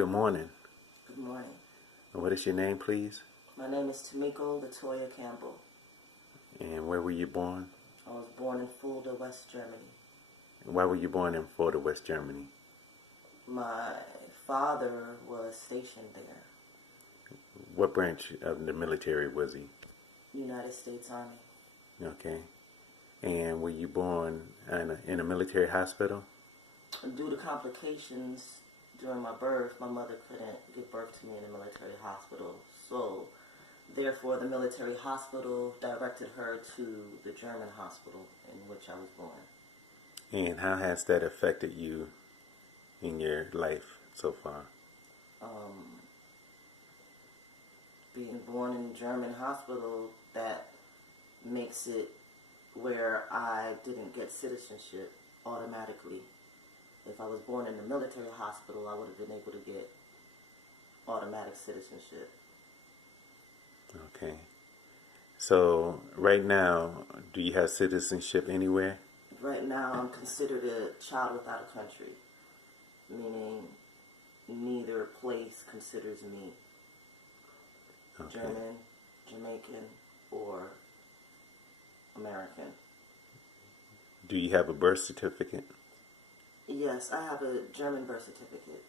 Good morning. Good morning. What is your name, please? My name is Tamiko Latoya Campbell. And where were you born? I was born in Fulda, West Germany. Why were you born in Fulda, West Germany? My father was stationed there. What branch of the military was he? United States Army. Okay. And were you born in a military hospital? Due to complications during my birth, my mother couldn't give birth to me in a military hospital. So, therefore, the military hospital directed her to the German hospital in which I was born. And how has that affected you in your life so far? Being born in a German hospital, that makes it where I didn't get citizenship automatically. If I was born in a military hospital, I would have been able to get automatic citizenship. Okay. So, right now, do you have citizenship anywhere? Right now, I'm considered a child without a country, meaning neither place considers me Okay. German, Jamaican, or American. Do you have a birth certificate? Yes, I have a German birth certificate.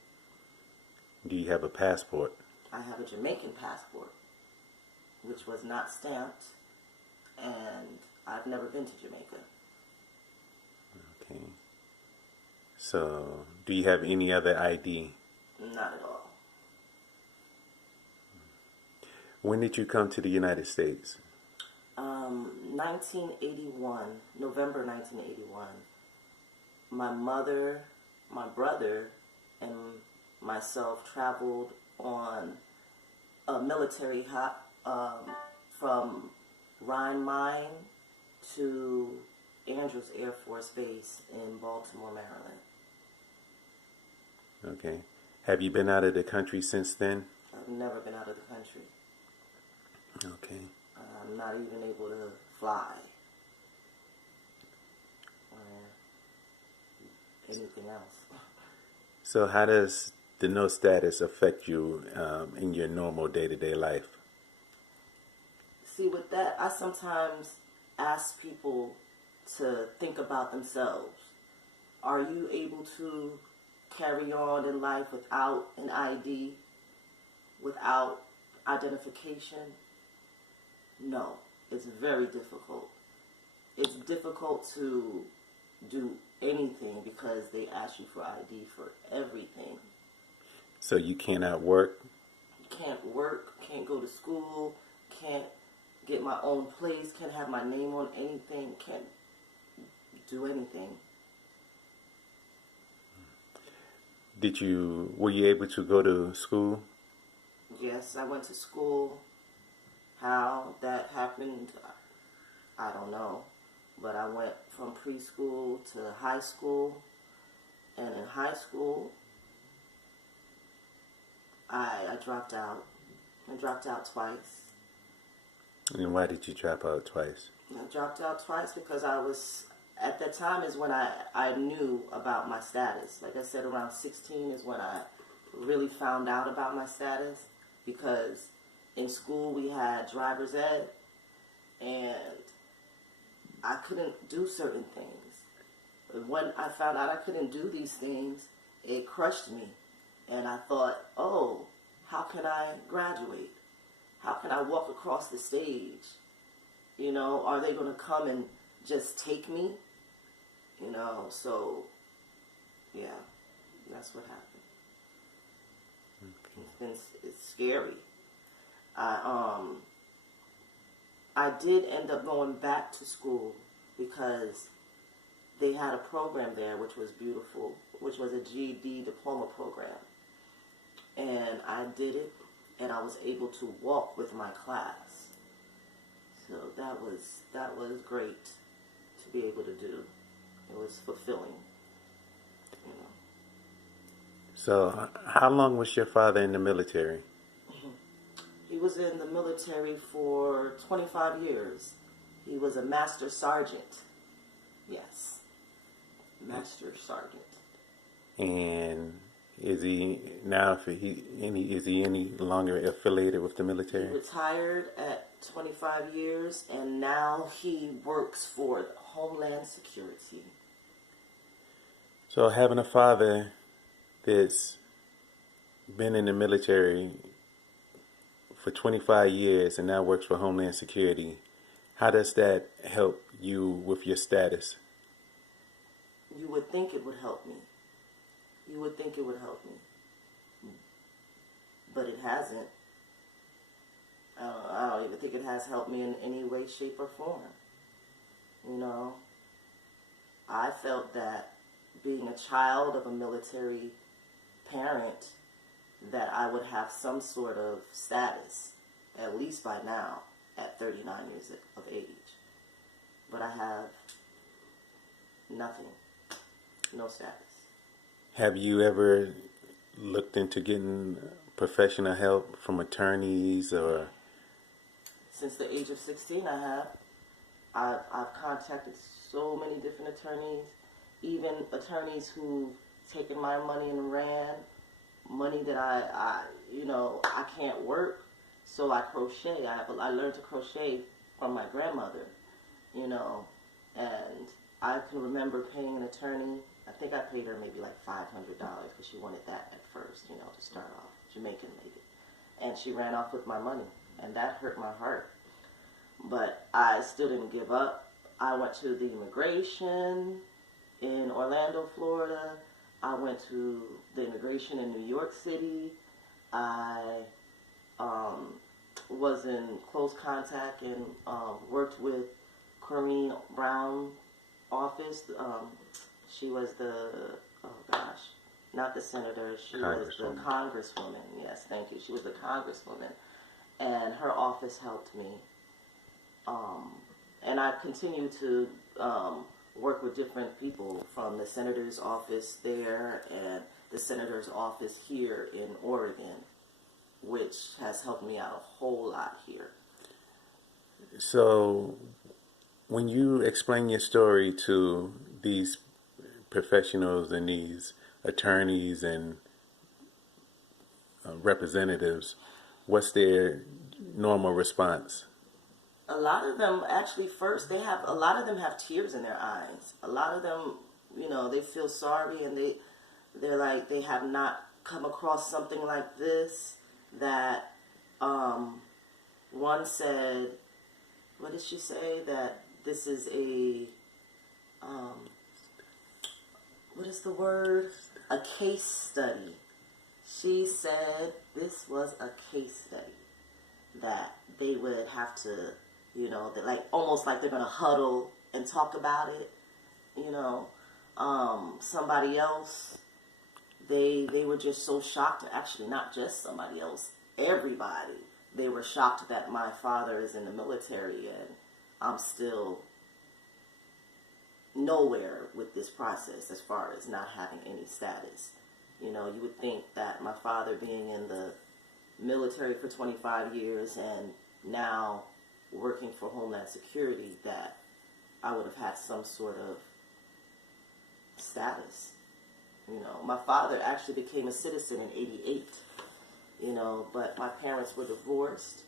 Do you have a passport? I have a Jamaican passport, which was not stamped, and I've never been to Jamaica. Okay. So, do you have any other ID? Not at all. When did you come to the United States? 1981, November 1981. My mother, my brother, and myself traveled on a military hop from Rhine Mine to Andrews Air Force Base in Baltimore, Maryland. Okay. Have you been out of the country since then? I've never been out of the country. Okay. I'm not even able to fly or anything else. So how does the no status affect you in your normal day-to-day life? See, with that, I sometimes ask people to think about themselves. Are you able to carry on in life without an ID, without identification? No, it's very difficult. It's difficult to do anything because they ask you for ID for everything. So you cannot work? Can't work, can't go to school, can't get my own place, can't have my name on anything, can't do anything. Were you able to go to school? Yes, I went to school. How that happened, I don't know. But I went from preschool to high school. And in high school, I dropped out. I dropped out twice. And why did you drop out twice? I dropped out twice because at that time is when I knew about my status. Like I said, around 16 is when I really found out about my status, because in school we had driver's ed and I couldn't do certain things. When I found out I couldn't do these things, it crushed me. And I thought, oh, how can I graduate? How can I walk across the stage? You know, are they going to come and just take me? You know, so, yeah, that's what happened. Okay. It's scary. I did end up going back to school because they had a program there which was beautiful, which was a GED diploma program. And I did it, and I was able to walk with my class. So that was great to be able to do. It was fulfilling, you know. So how long was your father in the military? He was in the military for 25 years. He was a master sergeant. Yes. Master sergeant. And Is he now? Is he any longer affiliated with the He military? retired at 25 years, and now he works for Homeland Security. So having a father that's been in the military for 25 years and now works for Homeland Security, how does that help you with your status? You would think it would help me. You would think it would help me. But it hasn't. I don't even think it has helped me in any way, shape, or form. You know, I felt that being a child of a military parent, that I would have some sort of status, at least by now, at 39 years of age. But I have nothing, no status. Have you ever looked into getting professional help from attorneys or? Since the age of 16, I have. I've contacted so many different attorneys, even attorneys who've taken my money and ran money that I can't work, so I crochet. I learned to crochet from my grandmother, and I can remember paying an attorney. I think I paid her maybe like $500 because she wanted that at first, to start off. Jamaican lady. And she ran off with my money, and that hurt my heart. But I still didn't give up. I went to the immigration in Orlando, Florida. I went to the immigration in New York City. I was in close contact and worked with Corrine Brown office. She was not the senator. She was the congresswoman. Yes, thank you. She was the congresswoman. And her office helped me. And I continue to work with different people from the senator's office there and the senator's office here in Oregon, which has helped me out a whole lot here. So when you explain your story to these professionals and these attorneys and representatives, what's their normal response? A lot of them actually first a lot of them have tears in their eyes. A lot of them, they feel sorry and they're like they have not come across something like this. That one said, what did she say? That this is a what is the word? A case study. She said this was a case study that they would have to, that like almost like they're gonna huddle and talk about it. Somebody else, they were just so shocked. Actually, not just somebody else, everybody. They were shocked that my father is in the military and I'm still nowhere with this process as far as not having any status. You would think that my father being in the military for 25 years and now working for Homeland Security, that I would have had some sort of status. My father actually became a citizen in '88, but my parents were divorced,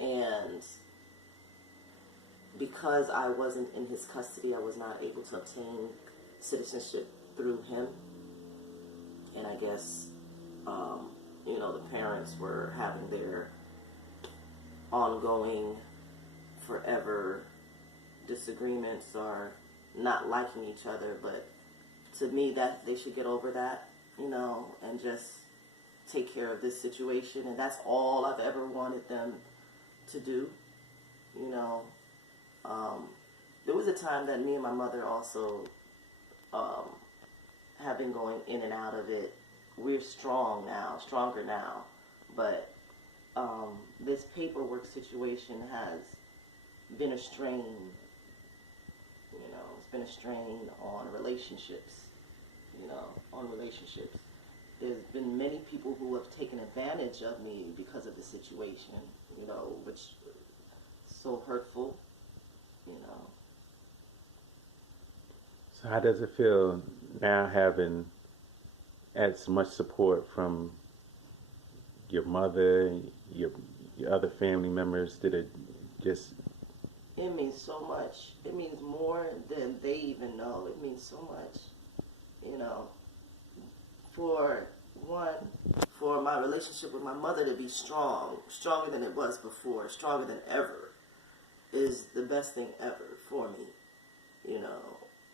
and because I wasn't in his custody, I was not able to obtain citizenship through him. And I guess, the parents were having their ongoing, forever disagreements or not liking each other. But to me, that they should get over that, and just take care of this situation. And that's all I've ever wanted them to do, There was a time that me and my mother also have been going in and out of it. We're stronger now, but this paperwork situation has been a strain. It's been a strain on relationships. There's been many people who have taken advantage of me because of the situation. Which is so hurtful. So how does it feel now having as much support from your mother, your your other family members? Did it just It means so much. It means more than they even know. It means so much. You know, for one, for my relationship with my mother to be strong, stronger than it was before, stronger than ever, is the best thing ever for me. You know,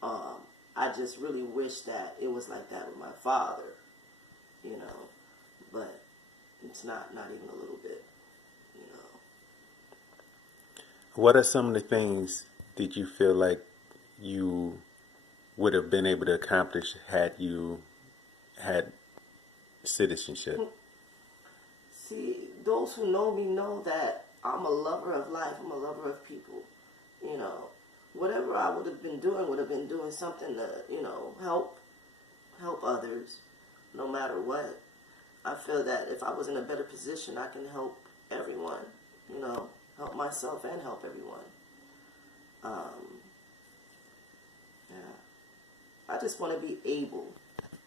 um, I just really wish that it was like that with my father. You know, but it's not even a little bit. You know, what are some of the things that you feel like you would have been able to accomplish had you had citizenship? see, those who know me know that I'm a lover of life. I'm a lover of people. You know, whatever I would have been doing something to, help others, no matter what. I feel that if I was in a better position, I can help everyone. Help myself and help everyone. Um, yeah. I just want to be able.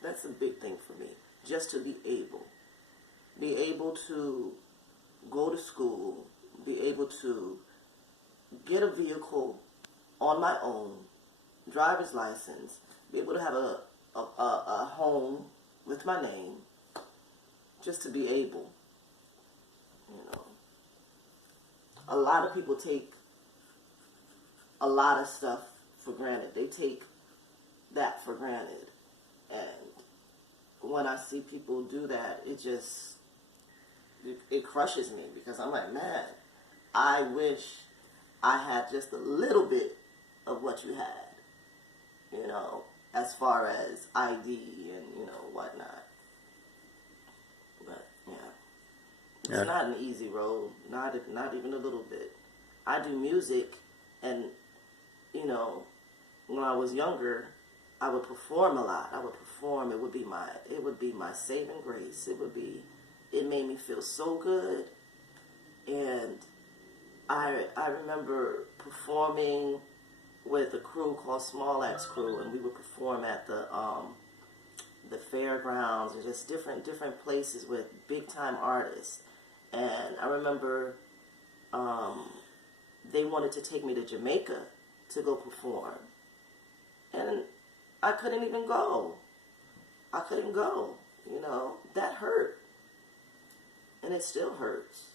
That's a big thing for me. Just to be able. Be able to go to school. Be able to get a vehicle on my own, driver's license, be able to have a home with my name, just to be able, you know. A lot of people take a lot of stuff for granted. They take that for granted. And when I see people do that, it crushes me because I'm like, man, I wish I had just a little bit of what you had, as far as ID and, whatnot. But, yeah, it's Yeah. not an easy road, not even a little bit. I do music, and, when I was younger, I would perform a lot. I would perform. It would be my saving grace. It made me feel so good. And I remember performing with a crew called Small Axe Crew, and we would perform at the fairgrounds and just different places with big time artists. And I remember they wanted to take me to Jamaica to go perform, and I couldn't even go. I couldn't go. That hurt, and it still hurts.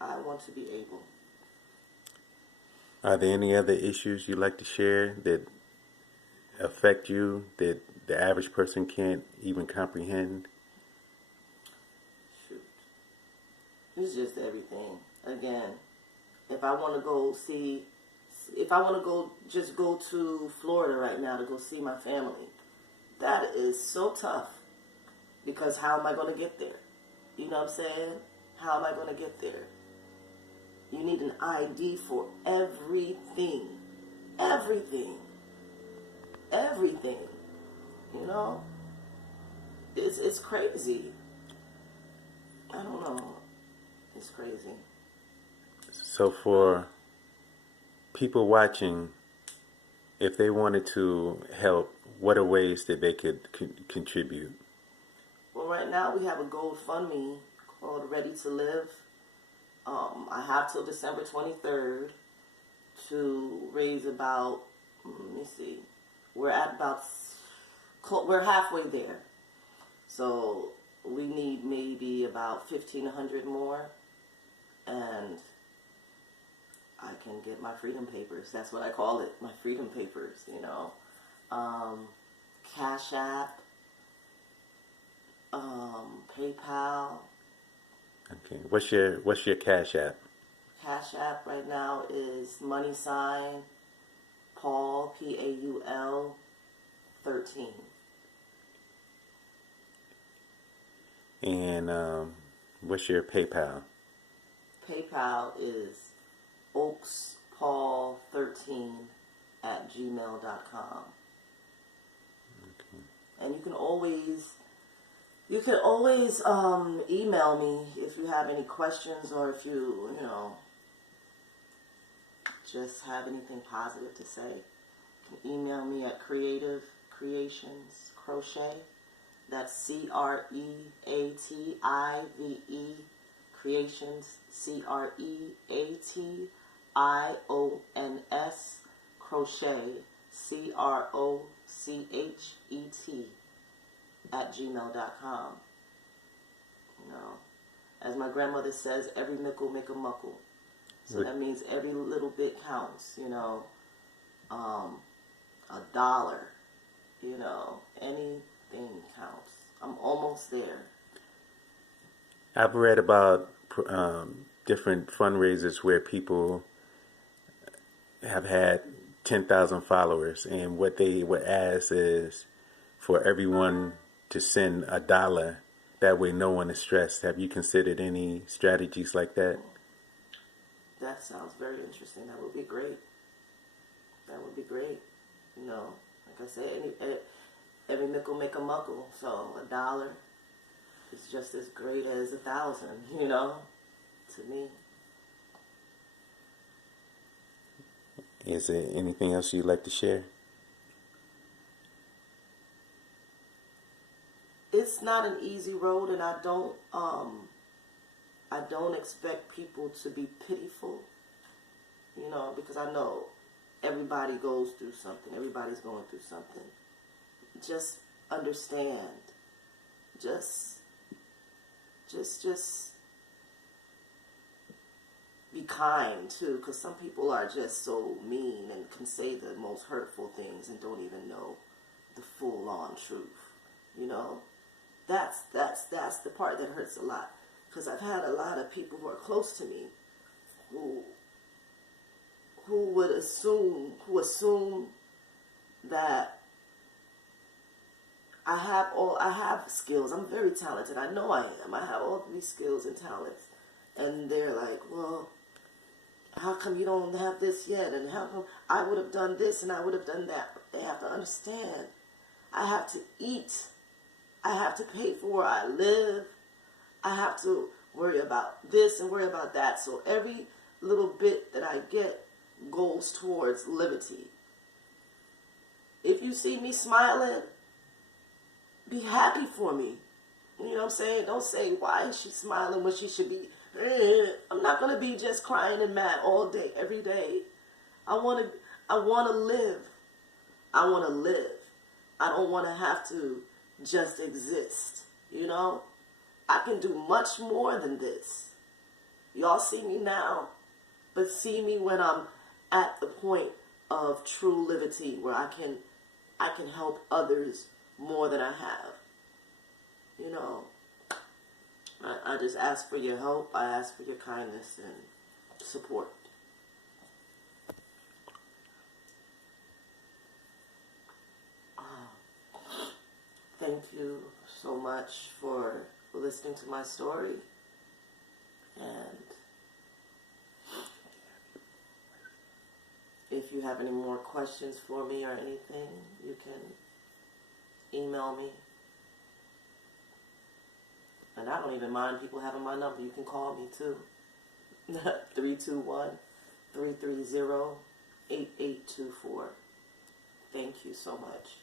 I want to be able. Are there any other issues you'd like to share that affect you that the average person can't even comprehend? Shoot. It's just everything. Again, if I want to go see, if I want to just go to Florida right now to go see my family, that is so tough. Because how am I going to get there? You know what I'm saying? How am I going to get there? You need an ID for everything. Everything. Everything. It's crazy. I don't know. It's crazy. So for people watching, if they wanted to help, what are ways that they could contribute? Well, right now we have a GoFundMe called Ready to Live. I have till December 23rd to raise about, let me see, we're halfway there. So we need maybe about 1,500 more, and I can get my freedom papers. That's what I call it, my freedom papers, Cash App, PayPal. Okay. What's your Cash App? Cash App right now is $ Paul, Paul, 13. And what's your PayPal? PayPal is oakspaul13 at gmail.com. Okay. And you can always email me if you have any questions, or if you just have anything positive to say. You can email me at Creations Crochet. That's CREATIVE Creations, CREATIONS Crochet, CROCHET @gmail.com. You know, as my grandmother says, every mickle make a muckle. So that means every little bit counts. You know, $1. You know, anything counts. I'm almost there. I've read about different fundraisers where people have had 10,000 followers, and what they would ask is for everyone to send $1. That way no one is stressed. Have you considered any strategies like that? That sounds very interesting. That would be great. That would be great. You know, like I said, every nickel make a muckle. So $1 is just as great as 1,000, you know, to me. Is there anything else you'd like to share? It's not an easy road, and I don't expect people to be pitiful, you know, because I know everybody goes through something. Everybody's going through something. Just understand. Just be kind too, because some people are just so mean and can say the most hurtful things and don't even know the full-on truth. You know, that's the part that hurts a lot, because I've had a lot of people who are close to me who assume that I have skills. I'm very talented. I know I am. I have all these skills and talents. And they're like, well, how come you don't have this yet? And how come I would have done this and I would have done that? But they have to understand. I have to eat. I have to pay for where I live. I have to worry about this and worry about that. So every little bit that I get goes towards liberty. If you see me smiling, be happy for me. You know what I'm saying? Don't say, why is she smiling when she should be... I'm not going to be just crying and mad all day, every day. I want to live. I want to live. I don't want to have to just exist. You know? I can do much more than this. Y'all see me now, but see me when I'm at the point of true liberty, where I can help others more than I have. You know, I just ask for your help. I ask for your kindness and support. Thank you so much for listening to my story. And if you have any more questions for me or anything, you can email me. And I don't even mind people having my number. You can call me too. 321-330-8824. Thank you so much.